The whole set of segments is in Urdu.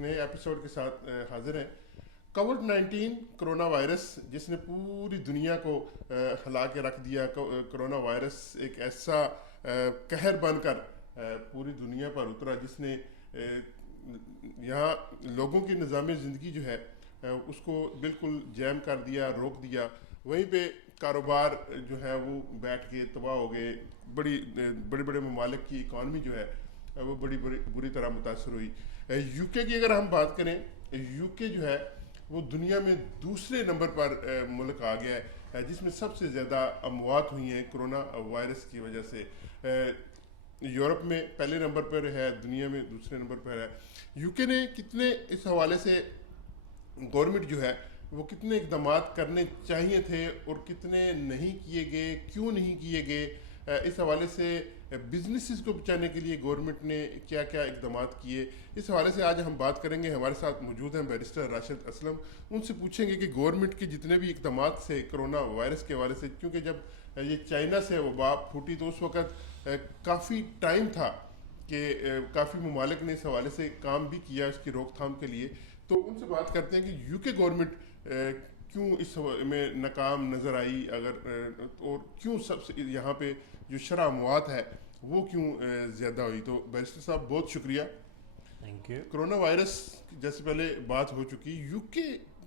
ایک نئے ایپیسوڈ کے ساتھ حاضر ہیں۔ کووڈ-19 کرونا وائرس جس نے پوری دنیا کو ہلا کے رکھ دیا، کرونا وائرس ایک ایسا قہر بن کر پوری دنیا پر اترا جس نے یہاں لوگوں کی نظام زندگی جو ہے اس کو بالکل جیم کر دیا، روک دیا۔ وہیں پہ کاروبار جو ہے وہ بیٹھ کے تباہ ہو گئے، بڑے بڑے ممالک کی اکانومی جو ہے وہ بڑی بری طرح متاثر ہوئی۔ یو کے کی اگر ہم بات کریں، یو کے جو ہے وہ دنیا میں دوسرے نمبر پر ملک آ گیا ہے جس میں سب سے زیادہ اموات ہوئی ہیں کرونا وائرس کی وجہ سے۔ یورپ میں پہلے نمبر پر ہے، دنیا میں دوسرے نمبر پر ہے۔ یو کے نے کتنے اس حوالے سے گورنمنٹ جو ہے وہ کتنے اقدامات کرنے چاہیے تھے اور کتنے نہیں کیے گئے، کیوں نہیں کیے گئے، اس حوالے سے بزنسز کو بچانے کے لیے گورنمنٹ نے کیا کیا اقدامات کیے، اس حوالے سے آج ہم بات کریں گے۔ ہمارے ساتھ موجود ہیں بیرسٹر راشد اسلم، ان سے پوچھیں گے کہ گورنمنٹ کے جتنے بھی اقدامات سے کرونا وائرس کے حوالے سے، کیونکہ جب یہ چائنا سے وبا پھوٹی تو اس وقت کافی ٹائم تھا کہ کافی ممالک نے اس حوالے سے کام بھی کیا اس کی روک تھام کے لیے۔ تو ان سے بات کرتے ہیں کہ یو کے گورنمنٹ کیوں اس میں ناکام نظر آئی، اگر اور کیوں سب سے یہاں پہ جو شرح اموات ہے وہ کیوں زیادہ ہوئی۔ تو بیرسٹر صاحب بہت شکریہ۔ Thank you. کرونا وائرس جیسے پہلے بات ہو چکی، یو کے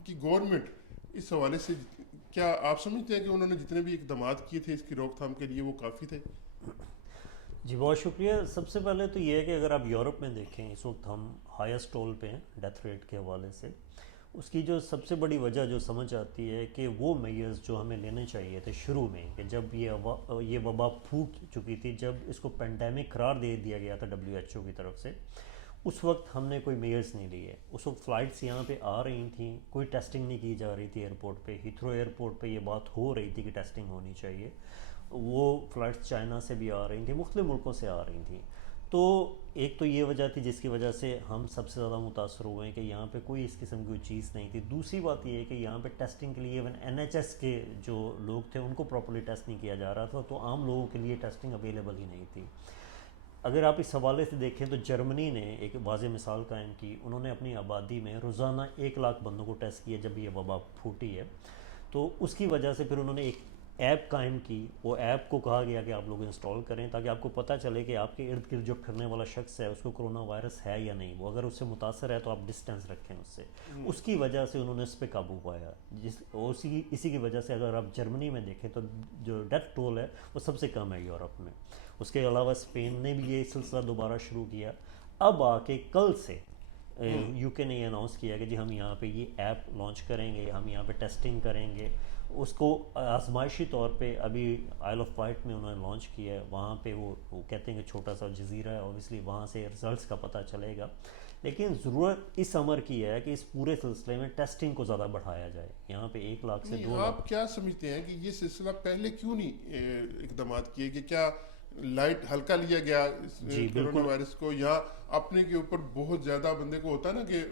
کی گورنمنٹ اس حوالے سے کیا آپ سمجھتے ہیں کہ انہوں نے جتنے بھی اقدامات کیے تھے اس کی روک تھام کے لیے وہ کافی تھے؟ جی بہت شکریہ۔ سب سے پہلے تو یہ ہے کہ اگر آپ یورپ میں دیکھیں، اس وقت ہم ہائیسٹ ٹول پہ ہیں ڈیتھ ریٹ کے حوالے سے۔ اس کی جو سب سے بڑی وجہ جو سمجھ آتی ہے کہ وہ میئرز جو ہمیں لینے چاہیے تھے شروع میں، کہ جب یہ وبا پھوٹ چکی تھی، جب اس کو پینڈیمک قرار دے دیا گیا تھا WHO کی طرف سے، اس وقت ہم نے کوئی میئرز نہیں لیے۔ اس وقت فلائٹس یہاں پہ آ رہی تھیں، کوئی ٹیسٹنگ نہیں کی جا رہی تھی ایئرپورٹ پہ۔ ہیتھرو ایئرپورٹ پہ یہ بات ہو رہی تھی کہ ٹیسٹنگ ہونی چاہیے۔ وہ فلائٹس چائنا سے بھی آ رہی تھیں، مختلف ملکوں سے آ رہی تھیں۔ تو ایک تو یہ وجہ تھی جس کی وجہ سے ہم سب سے زیادہ متاثر ہوئے ہیں کہ یہاں پہ کوئی اس قسم کی چیز نہیں تھی۔ دوسری بات یہ ہے کہ یہاں پہ ٹیسٹنگ کے لیے ایون NHS کے جو لوگ تھے ان کو پراپرلی ٹیسٹ نہیں کیا جا رہا تھا، تو عام لوگوں کے لیے ٹیسٹنگ اویلیبل ہی نہیں تھی۔ اگر آپ اس حوالے سے دیکھیں تو جرمنی نے ایک واضح مثال قائم کی۔ انہوں نے اپنی آبادی میں روزانہ 1 لاکھ بندوں کو ٹیسٹ کیا جب یہ وبا پھوٹی ہے۔ تو اس کی وجہ سے پھر انہوں نے ایک ایپ قائم کی۔ وہ ایپ کو کہا گیا کہ آپ لوگ انسٹال کریں تاکہ آپ کو پتہ چلے کہ آپ کے ارد گرد جو پھرنے والا شخص ہے اس کو کرونا وائرس ہے یا نہیں، وہ اگر اس سے متاثر ہے تو آپ ڈسٹینس رکھیں اس سے۔ اس کی وجہ سے انہوں نے اس پہ قابو پایا، اسی کی وجہ سے اگر آپ جرمنی میں دیکھیں تو جو ڈیتھ ٹول ہے وہ سب سے کم ہے یورپ میں۔ اس کے علاوہ اسپین نے بھی یہ سلسلہ دوبارہ شروع کیا۔ اب آ کے کل سے یو کے نے یہ اناؤنس کیا کہ جی ہم یہاں پہ یہ ایپ لانچ کریں گے، ہم یہاں پہ ٹیسٹنگ کریں گے۔ اس کو آزمائشی طور پہ ابھی آئل آف وائٹ میں انہوں نے لانچ کیا ہے۔ وہاں پہ وہ کہتے ہیں کہ چھوٹا سا جزیرہ ہے، اوبیسلی وہاں سے رزلٹس کا پتہ چلے گا، لیکن ضرورت اس امر کی ہے کہ اس پورے سلسلے میں ٹیسٹنگ کو زیادہ بڑھایا جائے۔ یہاں پہ 1 لاکھ سے 2 لاکھ۔ آپ کیا سمجھتے ہیں کہ یہ سلسلہ پہلے کیوں نہیں اقدامات کیے کہ کیا لائٹ ہلکا لیا گیا کرونا وائرس کو، یا اپنے کے اوپر بہت زیادہ بندے کو ہوتا ہے نا کہ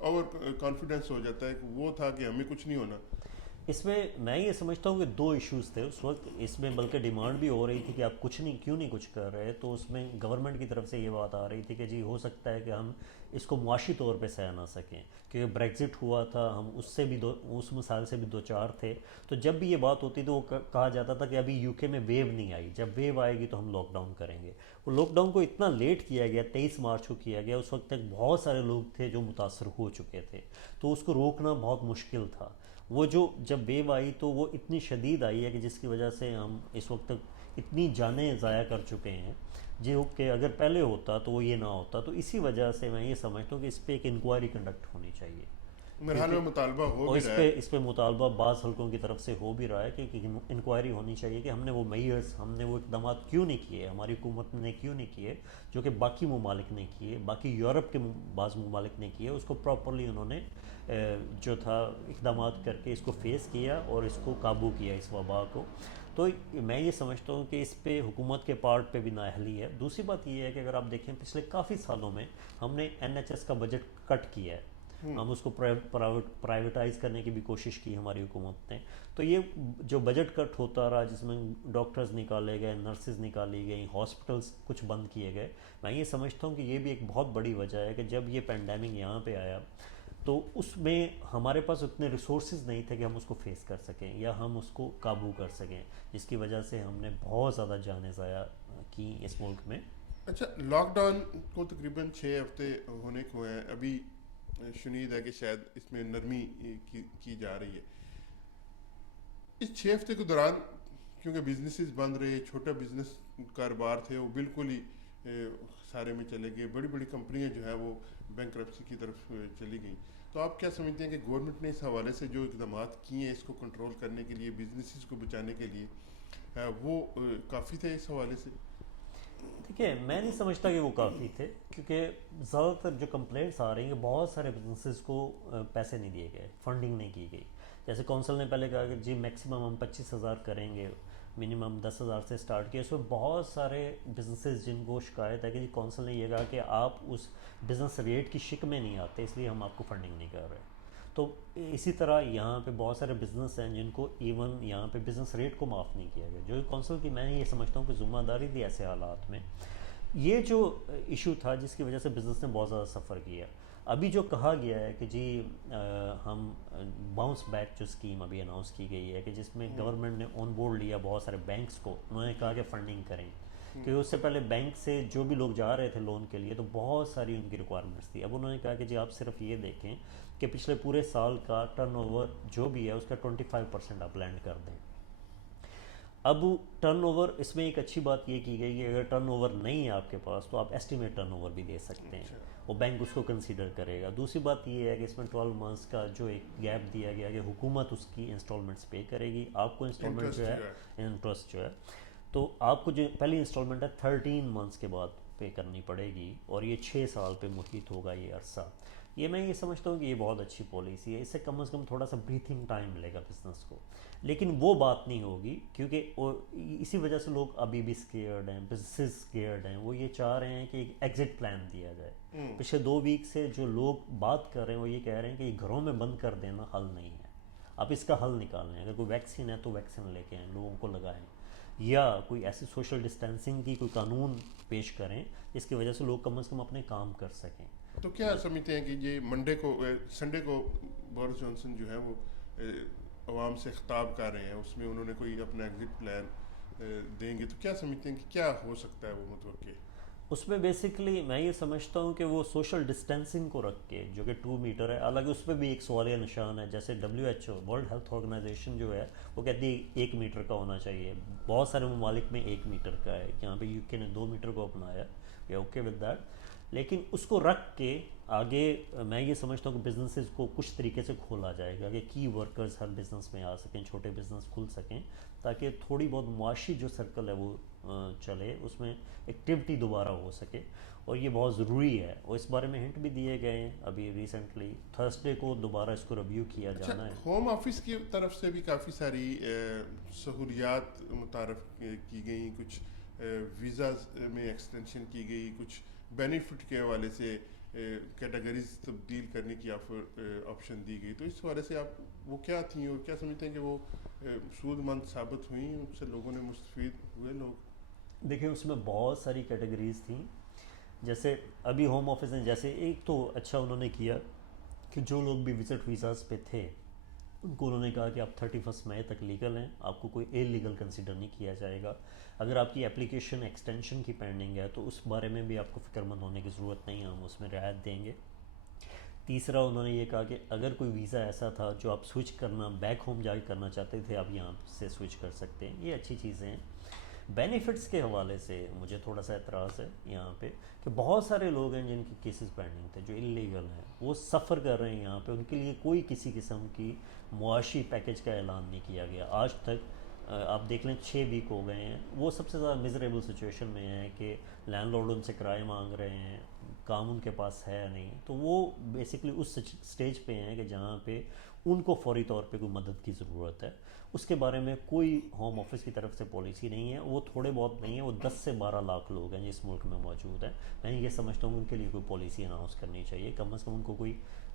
اوور کانفیڈنس ہو جاتا ہے کہ وہ تھا کہ ہمیں کچھ نہیں ہونا؟ اس میں یہ سمجھتا ہوں کہ 2 ایشوز تھے اس وقت۔ اس میں بلکہ ڈیمانڈ بھی ہو رہی تھی کہ آپ کیوں نہیں کچھ کر رہے، تو اس میں گورنمنٹ کی طرف سے یہ بات آ رہی تھی کہ جی ہو سکتا ہے کہ ہم اس کو معاشی طور پہ سہ نہ سکیں، کیونکہ بریگزٹ ہوا تھا، ہم اس سے بھی اس مسائل سے بھی 2-4 تھے۔ تو جب بھی یہ بات ہوتی تو وہ کہا جاتا تھا کہ ابھی یو کے میں ویو نہیں آئی، جب ویو آئے گی تو ہم لاک ڈاؤن کریں گے۔ وہ لاک ڈاؤن کو اتنا لیٹ کیا گیا، 23 مارچ کو کیا گیا، اس وقت تک بہت سارے لوگ تھے جو متاثر ہو چکے تھے، تو اس کو روکنا بہت مشکل تھا۔ وہ جب ویو آئی تو وہ اتنی شدید آئی ہے کہ جس کی وجہ سے ہم اس وقت تک اتنی جانیں ضائع کر چکے ہیں جو کہ اگر پہلے ہوتا تو وہ یہ نہ ہوتا۔ تو اسی وجہ سے میں یہ سمجھتا ہوں کہ اس پہ ایک انکوائری کنڈکٹ ہونی چاہیے۔ مرحلے میں مطالبہ ہو اور بھی رہا ہے، اس پہ مطالبہ بعض حلقوں کی طرف سے ہو بھی رہا ہے کہ انکوائری ہونی چاہیے کہ ہم نے وہ میئرز، ہم نے وہ اقدامات کیوں نہیں کیے، ہماری حکومت نے کیوں نہیں کیے جو کہ باقی ممالک نے کیے، باقی یورپ کے بعض ممالک نے کیے۔ اس کو پراپرلی انہوں نے جو تھا اقدامات کر کے اس کو فیس کیا اور اس کو قابو کیا، اس وبا کو۔ تو میں یہ سمجھتا ہوں کہ اس پہ حکومت کے پارٹ پہ بھی نااہلی ہے۔ دوسری بات یہ ہے کہ اگر آپ دیکھیں پچھلے کافی سالوں میں ہم نے NHS کا بجٹ کٹ کیا ہے۔ ہم اس کو پرائیویٹائز کرنے کی بھی کوشش کی ہماری حکومت نے. تو یہ جو بجٹ کٹ ہوتا رہا جس میں ڈاکٹرز نکالے گئے, نرسز نکالی گئیں, ہاسپٹلس کچھ بند کیے گئے, میں یہ سمجھتا ہوں کہ یہ بھی ایک بہت بڑی وجہ ہے کہ جب یہ پینڈیمک یہاں پہ آیا تو اس میں ہمارے پاس اتنے ریسورسز نہیں تھے کہ ہم اس کو فیس کر سکیں یا ہم اس کو قابو کر سکیں, جس کی وجہ سے ہم نے بہت زیادہ جانیں ضائع کی اس ملک میں. اچھا, لاک ڈاؤن کو تقریباً 6 ہفتے ہونے کو ہیں, ابھی شنید ہے کہ شاید اس میں نرمی کی جا رہی ہے. اس 6 ہفتے کے دوران کیونکہ بزنسز بند رہے, چھوٹا بزنس کاروبار تھے وہ بالکل ہی سارے میں چلے گئے, بڑی بڑی کمپنیاں جو ہیں وہ بینکرپسی کی طرف چلی گئیں. تو آپ کیا سمجھتے ہیں کہ گورنمنٹ نے اس حوالے سے جو اقدامات کیے ہیں اس کو کنٹرول کرنے کے لیے, بزنسز کو بچانے کے لیے, وہ کافی تھے اس حوالے سے؟ دیکھیے, میں نہیں سمجھتا کہ وہ کافی تھے, کیونکہ زیادہ تر جو کمپلینٹس آ رہی ہیں کہ بہت سارے بزنسز کو پیسے نہیں دیے گئے, فنڈنگ نہیں کی گئی. جیسے کونسل نے پہلے کہا کہ جی میکسیمم ہم 25,000 کریں گے, منیمم 10,000 سے سٹارٹ کیا. اس میں بہت سارے بزنسز جن کو شکایت ہے کہ جی کونسل نے یہ کہا کہ آپ اس بزنس ریٹ کی شک میں نہیں آتے, اس لیے ہم آپ کو فنڈنگ نہیں کر رہے. تو اسی طرح یہاں پہ بہت سارے بزنس ہیں جن کو ایون یہاں پہ بزنس ریٹ کو معاف نہیں کیا گیا, جو کونسل کی میں یہ سمجھتا ہوں کہ ذمہ داری تھی ایسے حالات میں. یہ جو ایشو تھا جس کی وجہ سے بزنس نے بہت زیادہ سفر کیا. ابھی جو کہا گیا ہے کہ جی ہم باؤنس بیک جو اسکیم ابھی اناؤنس کی گئی ہے کہ جس میں گورنمنٹ نے آن بورڈ لیا بہت سارے بینکس کو, انہوں نے کہا کہ فنڈنگ کریں, کیونکہ اس سے پہلے بینک سے جو بھی لوگ جا رہے تھے لون کے لیے تو بہت ساری ان کی ریکوائرمنٹس تھی. اب انہوں نے کہا کہ جی آپ صرف یہ دیکھیں کہ پچھلے پورے سال کا ٹرن اوور جو بھی ہے اس کا 25% آپ لینڈ کر دیں. اب ٹرن اوور اس میں ایک اچھی بات یہ کی گئی کہ اگر ٹرن اوور نہیں ہے آپ کے پاس تو آپ ایسٹیمیٹ ٹرن اوور بھی دے سکتے ہیں, وہ بینک اس کو کنسیڈر کرے گا. دوسری بات یہ ہے کہ اس میں 12 منتھس کا جو ایک گیپ دیا گیا کہ حکومت اس کی انسٹالمنٹس پے کرے گی, آپ کو انسٹالمنٹ جو ہے انٹرسٹ جو ہے تو آپ کو جو پہلی انسٹالمنٹ ہے 13 منتھس کے بعد پے کرنی پڑے گی, اور یہ 6 سال پہ محیط ہوگا یہ عرصہ. یہ میں یہ سمجھتا ہوں کہ یہ بہت اچھی پالیسی ہے, اس سے کم از کم تھوڑا سا بریتھنگ ٹائم ملے گا بزنس کو. لیکن وہ بات نہیں ہوگی کیونکہ اسی وجہ سے لوگ ابھی بھی سکیئرڈ ہیں, بزنسز سکیئرڈ ہیں, وہ یہ چاہ رہے ہیں کہ ایک ایگزٹ پلان دیا جائے. پچھلے 2 ویک سے جو لوگ بات کر رہے ہیں وہ یہ کہہ رہے ہیں کہ یہ گھروں میں بند کر دینا حل نہیں ہے, آپ اس کا حل نکالیں. اگر کوئی ویکسین ہے تو ویکسین لے کے آئیں, لوگوں کو لگائیں, یا کوئی ایسی سوشل ڈسٹینسنگ کی کوئی قانون پیش کریں جس کی وجہ سے لوگ کم از کم اپنے کام کر سکیں. تو کیا سمجھتے ہیں کہ یہ سنڈے کو بورس جانسن جو ہے وہ عوام سے خطاب کر رہے ہیں, اس میں انہوں نے کوئی اپنا ایگزٹ پلان دیں گے, تو کیا سمجھتے ہیں کہ کیا ہو سکتا ہے وہ متوقع؟ اس میں بیسکلی میں یہ سمجھتا ہوں کہ وہ سوشل ڈسٹینسنگ کو رکھ کے جو کہ 2 میٹر ہے, حالانکہ اس پہ بھی ایک سوالیہ نشان ہے. جیسے WHO ورلڈ ہیلتھ آرگنائزیشن جو ہے وہ کہتی ہے 1 میٹر کا ہونا چاہیے, بہت سارے ممالک میں 1 میٹر کا ہے, یہاں پہ UK نے 2 میٹر کو اپنایا, وی اوکے ود دیٹ. لیکن اس کو رکھ کے آگے میں یہ سمجھتا ہوں کہ بزنسز کو کچھ طریقے سے کھولا جائے گا کہ کی ورکرز ہر بزنس میں آ سکیں, چھوٹے بزنس کھل سکیں, تاکہ تھوڑی بہت معاشی جو سرکل ہے وہ چلے, اس میں ایکٹیویٹی دوبارہ ہو سکے. اور یہ بہت ضروری ہے, اور اس بارے میں ہنٹ بھی دیے گئے ہیں. ابھی ریسنٹلی تھرسڈے کو دوبارہ اس کو ریویو کیا جانا ہے. ہوم آفس کی طرف سے بھی کافی ساری سہولیات متعارف کی گئیں, کچھ ویزاز میں ایکسٹینشن کی گئی, کچھ بینیفٹ کے حوالے سے کیٹیگریز تبدیل کرنے کی آپشن دی گئی. تو اس حوالے سے آپ وہ کیا تھیں اور کیا سمجھتے ہیں کہ وہ سود مند ثابت ہوئیں, ان سے لوگوں نے مستفید ہوئے لوگ؟ دیکھیں اس میں بہت ساری کیٹیگریز تھیں. جیسے ابھی ہوم آفس نے جیسے ایک تو اچھا انہوں نے کیا کہ جو لوگ بھی وزٹ ویزاز پہ تھے ان کو انہوں نے کہا کہ آپ 31 مئی تک لیگل ہیں, آپ کو کوئی لیگل کنسیڈر نہیں کیا جائے گا. اگر آپ کی اپلیکیشن ایکسٹینشن کی پینڈنگ ہے تو اس بارے میں بھی آپ کو فکر مند ہونے کی ضرورت نہیں ہے, ہم اس میں رعایت دیں گے. تیسرا انہوں نے یہ کہا کہ اگر کوئی ویزا ایسا تھا جو آپ سوئچ کرنا بیک ہوم جا کے کرنا چاہتے تھے, آپ یہاں سے سوئچ کر سکتے ہیں. یہ اچھی چیزیں ہیں. بینیفٹس کے حوالے سے مجھے تھوڑا سا اعتراض ہے یہاں پہ کہ بہت سارے لوگ ہیں جن کے کیسز پینڈنگ تھے, جو انلیگل ہیں, وہ سفر کر رہے ہیں یہاں پہ, ان کے لیے کوئی کسی قسم کی معاشی پیکج کا اعلان نہیں کیا گیا آج تک. آپ دیکھ لیں 6 ویک ہو گئے ہیں, وہ سب سے زیادہ میزریبل سچویشن میں ہیں کہ لینڈ لارڈ ان سے کرائے مانگ رہے ہیں, کام ان کے پاس ہے نہیں. تو وہ بیسکلی اس سٹیج پہ ہیں کہ جہاں پہ ان کو فوری طور پہ کوئی مدد کی ضرورت ہے. اس کے بارے میں کوئی ہوم آفس کی طرف سے پالیسی نہیں ہے. وہ تھوڑے بہت نہیں ہیں, وہ 10 سے 12 لاکھ لوگ ہیں جس ملک میں موجود ہیں. میں یہ سمجھتا ہوں ان کے لیے کوئی پالیسی اناؤنس کرنی چاہیے, کم از کم ان کو کوئی